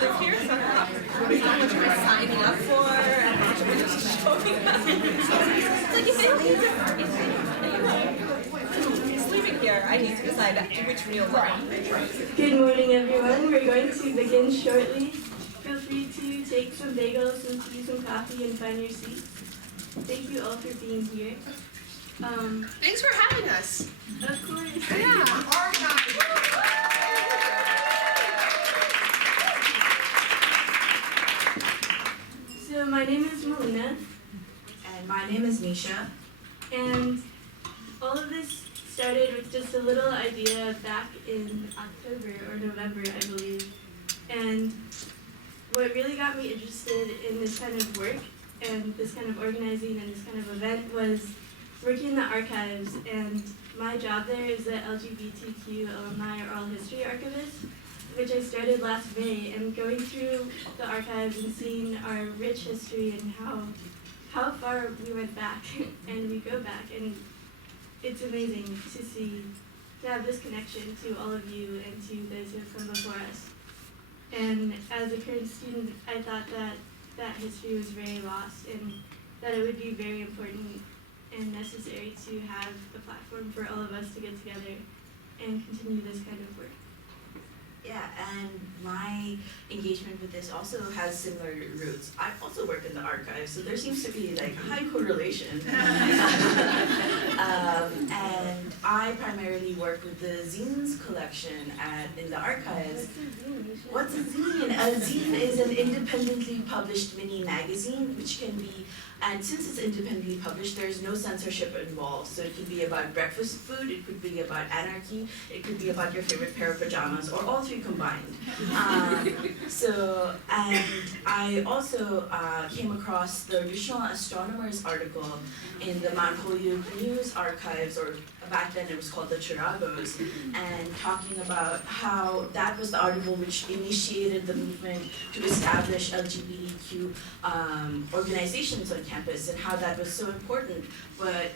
live here, so how much am I signing up for, and how much am I just showing up? It's leaving here. I need to decide which meal we're on. Good morning, everyone. We're going to begin shortly. Feel free to take some bagels, some tea, some coffee, and find your seats. Thank you all for being here. Thanks for having us. Of course. Yeah. So my name is Melina, And my name is Nisha. and all of this started with just a little idea back in October or November, I believe. And what really got me interested in this kind of work and this kind of organizing and this kind of event was working in the archives. And my job there is the LGBTQ alumni oral history archivist, which I started last May. And going through the archives and seeing our rich history and how far we went back and we go back, and it's amazing to have this connection to all of you and to those who have come before us. And as a current student, I thought that history was very lost, and that it would be very important and necessary to have a platform for all of us to get together and continue this kind of work. Yeah, and my engagement with this also has similar roots. I also work in the archives, so there seems to be like high correlation. And I primarily work with the zines collection in the archives. What's a zine? A zine is an independently published mini magazine, which can be, and since it's independently published, there's no censorship involved. So it could be about breakfast food, it could be about anarchy, it could be about your favorite pair of pajamas, or all three combined. And I also came across the Original Astronomers article in the Mount Holyoke News archives, or back then it was called the Chiragos, and talking about how that was the article which initiated the movement to establish LGBTQ organizations on campus, and how that was so important. But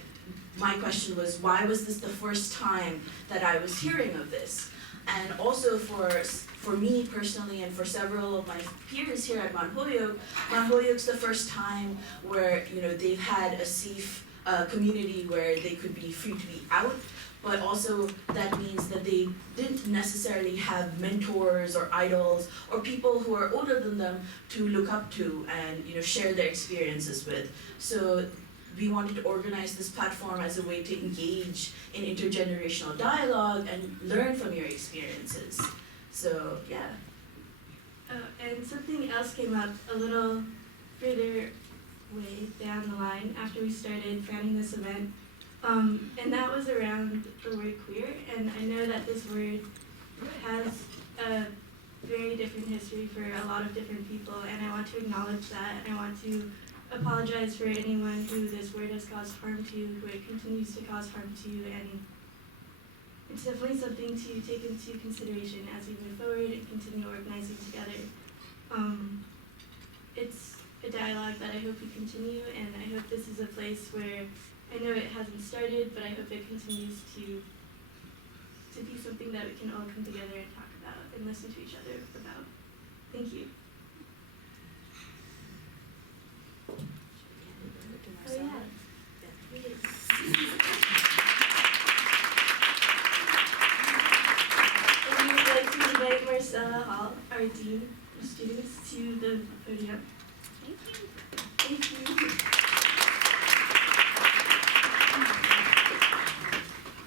my question was, why was this the first time that I was hearing of this? And also for me personally, and for several of my peers here at Mount Holyoke's the first time where they've had a safe community where they could be free to be out, but also that means that they didn't necessarily have mentors or idols or people who are older than them to look up to and share their experiences with. So we wanted to organize this platform as a way to engage in intergenerational dialogue and learn from your experiences. So yeah. And something else came up a little further way down the line after we started planning this event, and that was around the word queer. And I know that this word has a very different history for a lot of different people, and I want to acknowledge that, and I want to apologize for anyone who this word has caused harm to, who it continues to cause harm to, and it's definitely something to take into consideration as we move forward and continue organizing together. It's a dialogue that I hope we continue, and I hope this is a place where, I know it hasn't started, but I hope it continues to be something that we can all come together and talk about and listen to each other about. Thank you. Oh yeah. And we would like to invite Marcella Hall, our Dean of Students, to the podium.